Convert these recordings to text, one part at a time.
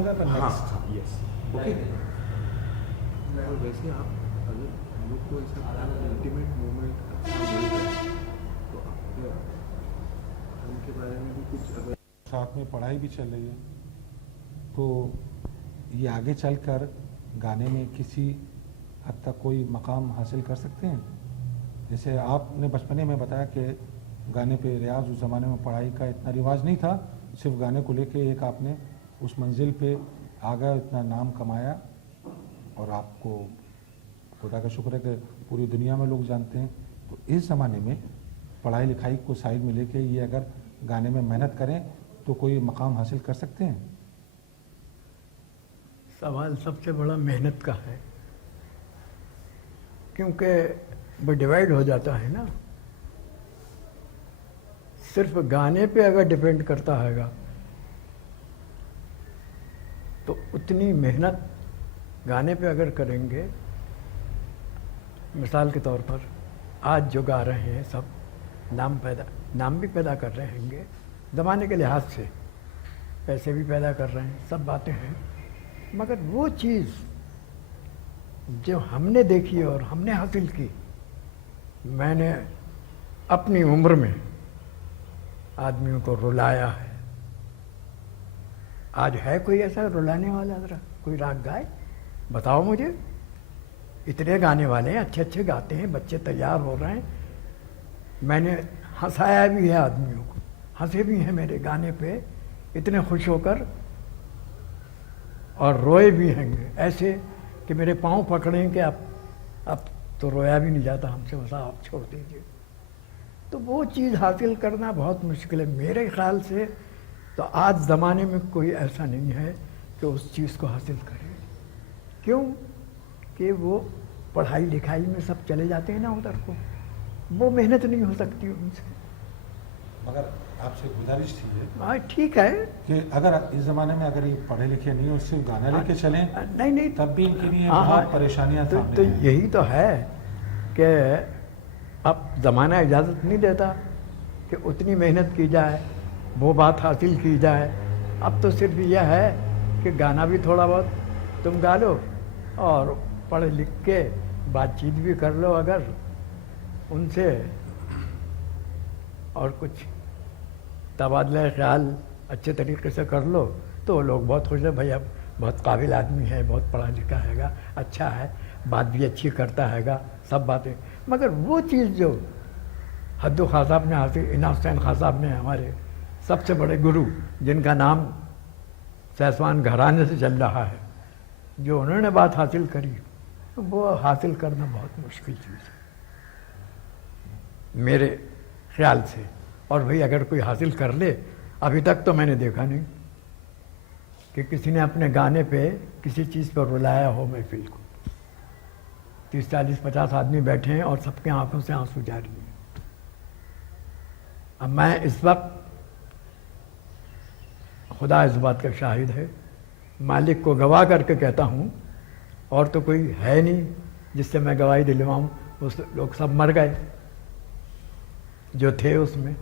होगा तो हाँ नेक्स्ट। Yes okay. और वैसे आप अगर हम लोग को ऐसा इंटीमेट मोमेंट अच्छा मिल रहा है तो आपके धर्म के बारे में भी कुछ अगर साथ में पढ़ाई भी चल रही है, तो ये आगे चलकर गाने में किसी हद तक कोई मकाम हासिल कर सकते हैं। जैसे आपने बचपने में बताया कि गाने पे रियाज उस ज़माने में पढ़ाई का इतना रिवाज नहीं था, सिर्फ गाने को लेके एक आपने उस मंजिल पे आ गए, इतना नाम कमाया, और आपको खुदा का शुक्र है कि पूरी दुनिया में लोग जानते हैं। तो इस ज़माने में पढ़ाई लिखाई को साइड में लेके ये अगर गाने में मेहनत करें तो कोई मकाम हासिल कर सकते हैं। सवाल सबसे बड़ा मेहनत का है, क्योंकि वो डिवाइड हो जाता है ना। सिर्फ गाने पे अगर डिपेंड करता हैगा तो उतनी मेहनत गाने पे अगर करेंगे, मिसाल के तौर पर आज जो गा रहे हैं सब नाम भी पैदा कर रहे होंगे ज़माने के लिहाज से, पैसे भी पैदा कर रहे हैं, सब बातें हैं, मगर वो चीज़ जो हमने देखी और हमने हासिल की, मैंने अपनी उम्र में आदमियों को रुलाया है। आज है कोई ऐसा रुलाने वाला? ज़रा कोई राग गाए, बताओ मुझे। इतने गाने वाले हैं, अच्छे अच्छे गाते हैं, बच्चे तैयार हो रहे हैं। मैंने हंसाया भी है आदमियों को, हंसे भी हैं मेरे गाने पे इतने खुश होकर, और रोए भी हैंगे ऐसे कि मेरे पाँव पकड़ें कि अब तो रोया भी नहीं जाता हमसे, बस आप छोड़ दीजिए। तो वो चीज़ हासिल करना बहुत मुश्किल है मेरे ख्याल से। तो आज ज़माने में कोई ऐसा नहीं है कि उस चीज़ को हासिल करे। क्यों कि वो पढ़ाई लिखाई में सब चले जाते हैं ना उधर को, वो मेहनत नहीं हो सकती उनसे। मगर आपसे गुजारिश थी ये हाँ ठीक है कि अगर इस ज़माने में अगर ये पढ़े लिखे नहीं और सिर्फ गाना लेके चलें, नहीं तब भी इनके लिए हाँ, बहुत परेशानियां तो सामने हैं। यही तो है कि अब ज़माना इजाज़त नहीं देता कि उतनी मेहनत की जाए, वो बात हासिल की जाए। अब तो सिर्फ यह है कि गाना भी थोड़ा बहुत तुम गा लो और पढ़ लिख के बातचीत भी कर लो अगर उनसे, और कुछ तबादला ख्याल अच्छे तरीके से कर लो तो वो लोग बहुत खुश है, भाई अब बहुत काबिल आदमी है, बहुत पढ़ा लिखा हैगा, अच्छा है, बात भी अच्छी करता हैगा, सब बातें। मगर वो चीज़ जो हद्दो खां साहब ने हासिल, इनाम हुसैन खां साहब ने, हमारे सबसे बड़े गुरु जिनका नाम सैसवान घराने से चल रहा है, जो उन्होंने बात हासिल करी, तो वो हासिल करना बहुत मुश्किल चीज़ है मेरे ख्याल से। और भाई अगर कोई हासिल कर ले, अभी तक तो मैंने देखा नहीं कि किसी ने अपने गाने पे किसी चीज़ पर रुलाया हो महफिल को। 30, 40, 50 आदमी बैठे हैं और सबके आंखों से आंसू जारी हैं। अब मैं इस वक्त, खुदा इस बात का शाहिद है, मालिक को गवाह करके कहता हूँ, और तो कोई है नहीं जिससे मैं गवाही दिलवाऊँ, उस लोग सब मर गए जो थे उसमें।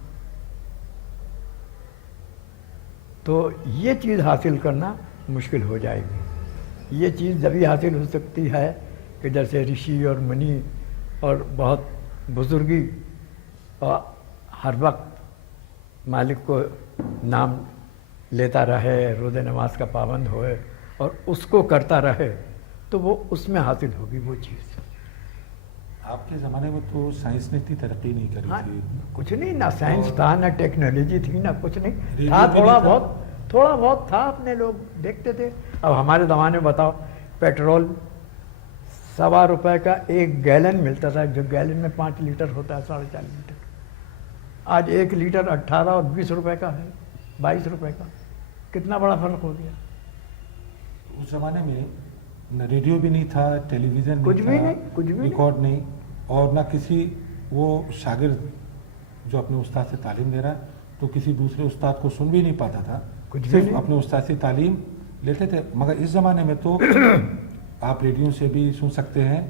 तो ये चीज़ हासिल करना मुश्किल हो जाएगी। ये चीज़ जभी हासिल हो सकती है कि जैसे ऋषि और मुनि और बहुत बुजुर्गी और हर वक्त मालिक को नाम लेता रहे, रोज़े नमाज का पाबंद होए और उसको करता रहे, तो वो उसमें हासिल होगी वो चीज़। आपके ज़माने में तो साइंस ने इतनी तरक्की नहीं करी हाँ, थी। कुछ नहीं, ना साइंस था, ना टेक्नोलॉजी थी, ना कुछ नहीं रेडियो था। भी नहीं था। थोड़ा बहुत था, अपने लोग देखते थे। अब हमारे ज़माने में बताओ, पेट्रोल ₹1.25 का 1 गैलन मिलता था, जो गैलन में 5 लीटर होता है, 4.5 लीटर। आज 1 लीटर 18 और 20 रुपए का है, 22 रुपए का। कितना बड़ा फर्क हो गया। उस ज़माने में न रेडियो भी नहीं था, टेलीविज़न कुछ भी नहीं, कुछ भी नहीं। रिकॉर्ड नहीं, और ना किसी वो शागिर्द जो अपने उस्ताद से तालीम ले रहा है तो किसी दूसरे उस्ताद को सुन भी नहीं पाता था, कुछ भी सिर्फ नहीं। अपने उस्ताद से तालीम लेते थे। मगर इस ज़माने में तो आप रेडियो से भी सुन सकते हैं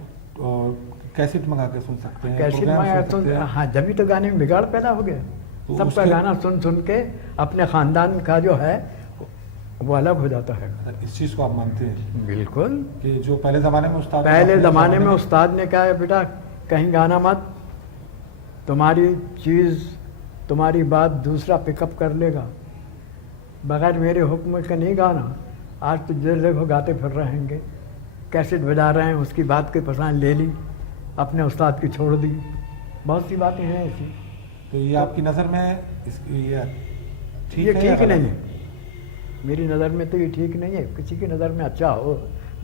और कैसेट मंगा के सुन सकते हैं, कैसे प्रोग्राम मैं सुन सकते हैं। हाँ, जब भी तो गाने में बिगाड़ पैदा हो गया। तो सबका उसके- गाना सुन सुन के अपने ख़ानदान का जो है वो अलग हो जाता है। इस चीज़ को आप मानते हैं बिल्कुल। कि जो पहले ज़माने में उस्ताद, पहले अपने ज़माने में उस्ताद ने कहा है बेटा कहीं गाना मत, तुम्हारी चीज़ तुम्हारी बात दूसरा पिकअप कर लेगा, बगैर मेरे हुक्म का नहीं गाना। आज तो जो देखो गाते फिर रहेंगे, कैसेट बजा रहे हैं, उसकी बात की पसंद ले ली, अपने उस्ताद की छोड़ दी, बहुत सी बातें हैं ऐसी। तो ये आपकी नज़र में ये ठीक ये है या ठीक गलत नहीं है? है, मेरी नज़र में तो ये ठीक नहीं है। किसी की नज़र में अच्छा हो,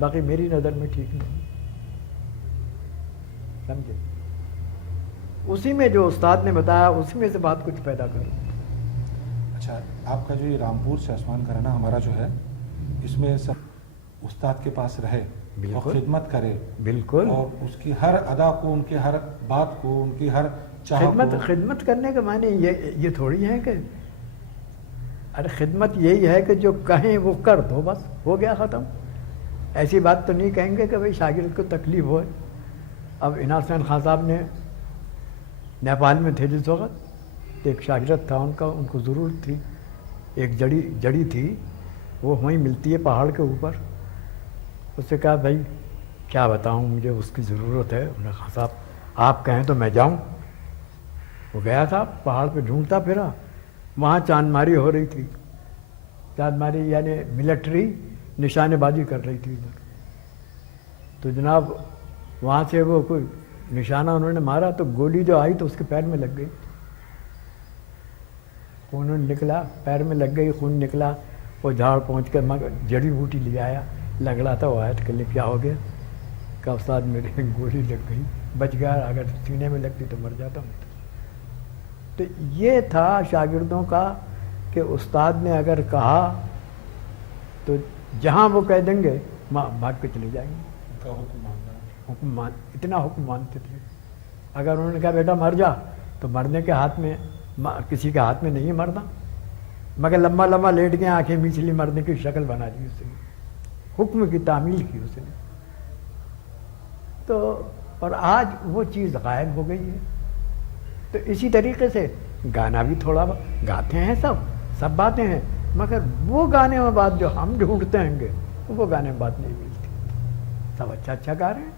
बाकी मेरी नज़र में ठीक नहीं, समझे। उसी में जो उस्ताद ने बताया उसी में से बात कुछ पैदा करो। अच्छा, आपका जो ये रामपुर से आसमान घराना हमारा जो है, इसमें सब उस्ताद के पास रहे और बिल्कुल। खिदमत करे, बिल्कुल। और उसकी हर अदा को, उनकी हर बात को, उनकी हर चाह को, खिदमत करने का माने ये थोड़ी है कि अरे खिदमत यही है कि जो कहें वो कर दो, बस हो गया ख़त्म। ऐसी बात तो नहीं कहेंगे कि भाई शागिर्द को तकलीफ़ हो। अब इनाज खान खान साहब ने नेपाल में थे जिस वक्त, तो एक शागिर्द था उनका, उनको ज़रूरत थी, एक जड़ी थी, वो वहीं मिलती है पहाड़ के ऊपर। उससे कहा भाई क्या बताऊं, मुझे उसकी ज़रूरत है। उन्होंने कहा साहब आप कहें तो मैं जाऊं। वो गया था पहाड़ पे, ढूंढता फिरा, वहाँ चांदमारी हो रही थी। चांदमारी यानी मिलिट्री निशानेबाजी कर रही थी इधर। तो जनाब वहाँ से वो कोई निशाना उन्होंने मारा तो गोली जो आई तो उसके पैर में लग गई, खून निकला, पैर में लग गई, खून निकला। वो झाड़ पहुँच कर मगर जड़ी बूटी ले आया, लगड़ा था, वो आया तो कल क्या हो गया, का उस्ताद मेरे गोली लग गई, बच गया, अगर सीने में लगती तो मर जाता मैं। तो ये था शागिर्दों का कि उस्ताद ने अगर कहा तो जहाँ वो कह देंगे भाग के चले जाएंगे। उनका हुक्म मानना, इतना हुक्म मानते थे। अगर उन्होंने कहा बेटा मर जा, तो मरने के हाथ में, किसी के हाथ में नहीं है मरना, मगर लम्बा लम्बा लेट के आंखें मीच ली, मरने की शक्ल बना दी उसने, हुक्म की तामील की उसने। तो और आज वो चीज़ गायब हो गई है। तो इसी तरीके से गाना भी थोड़ा गाते हैं, सब बातें हैं, मगर वो गाने में बात जो हम ढूंढते हैंगे वो गाने में बात नहीं मिलती। सब अच्छा गा रहे हैं।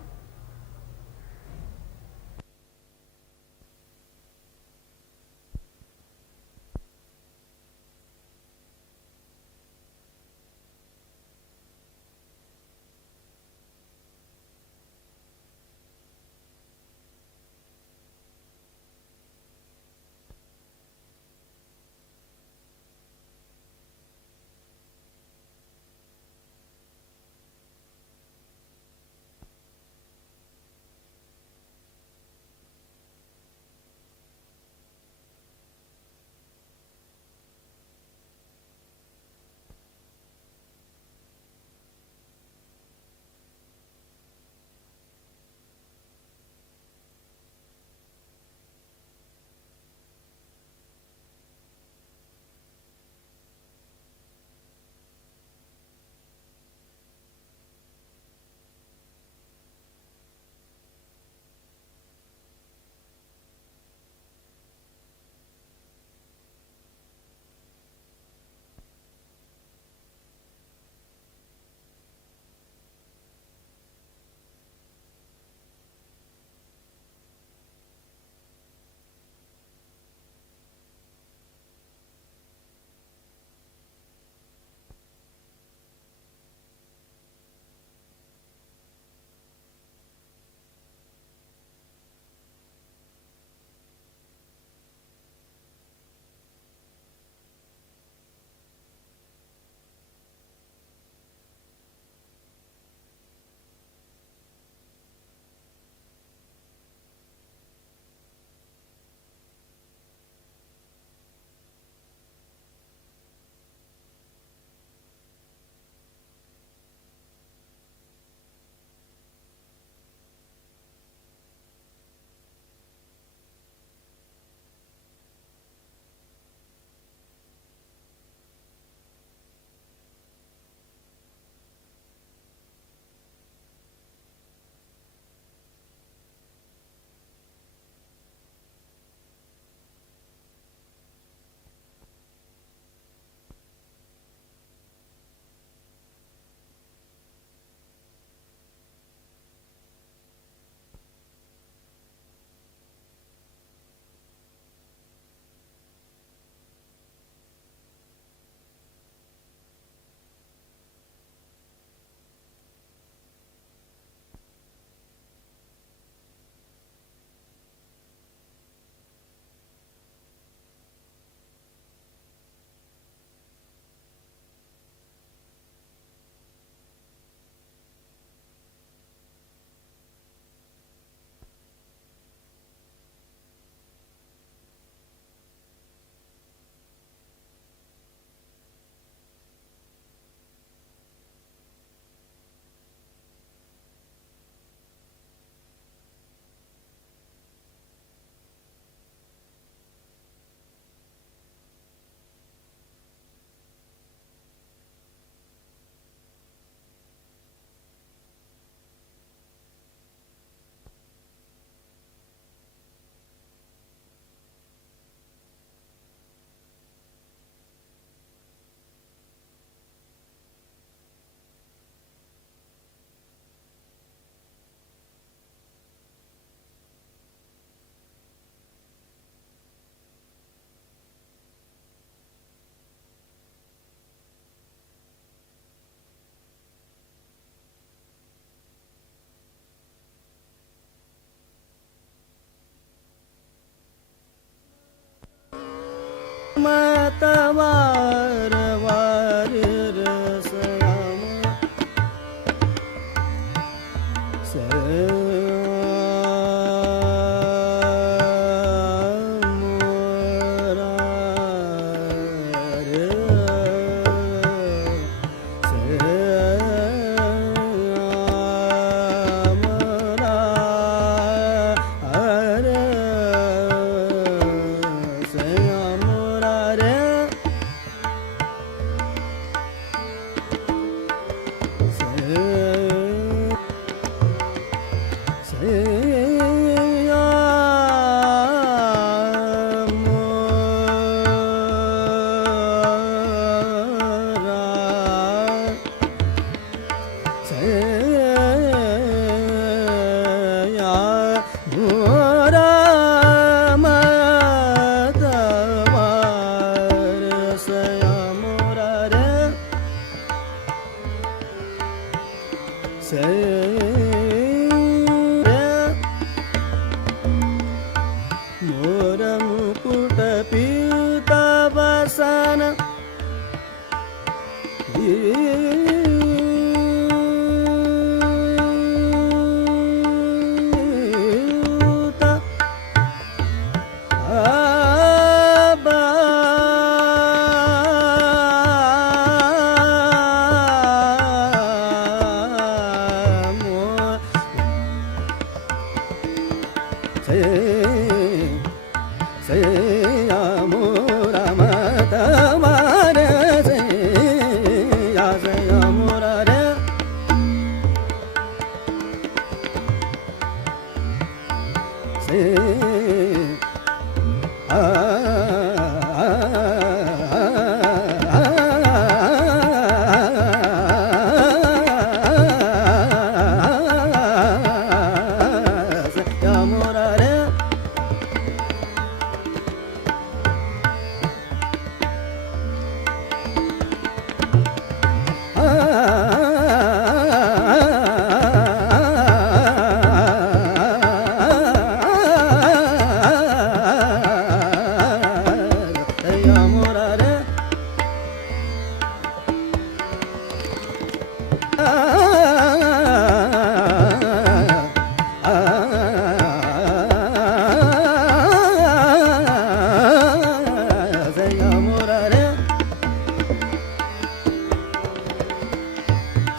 मोर मुकुट पीता बसन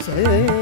Say,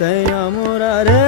Sayamurare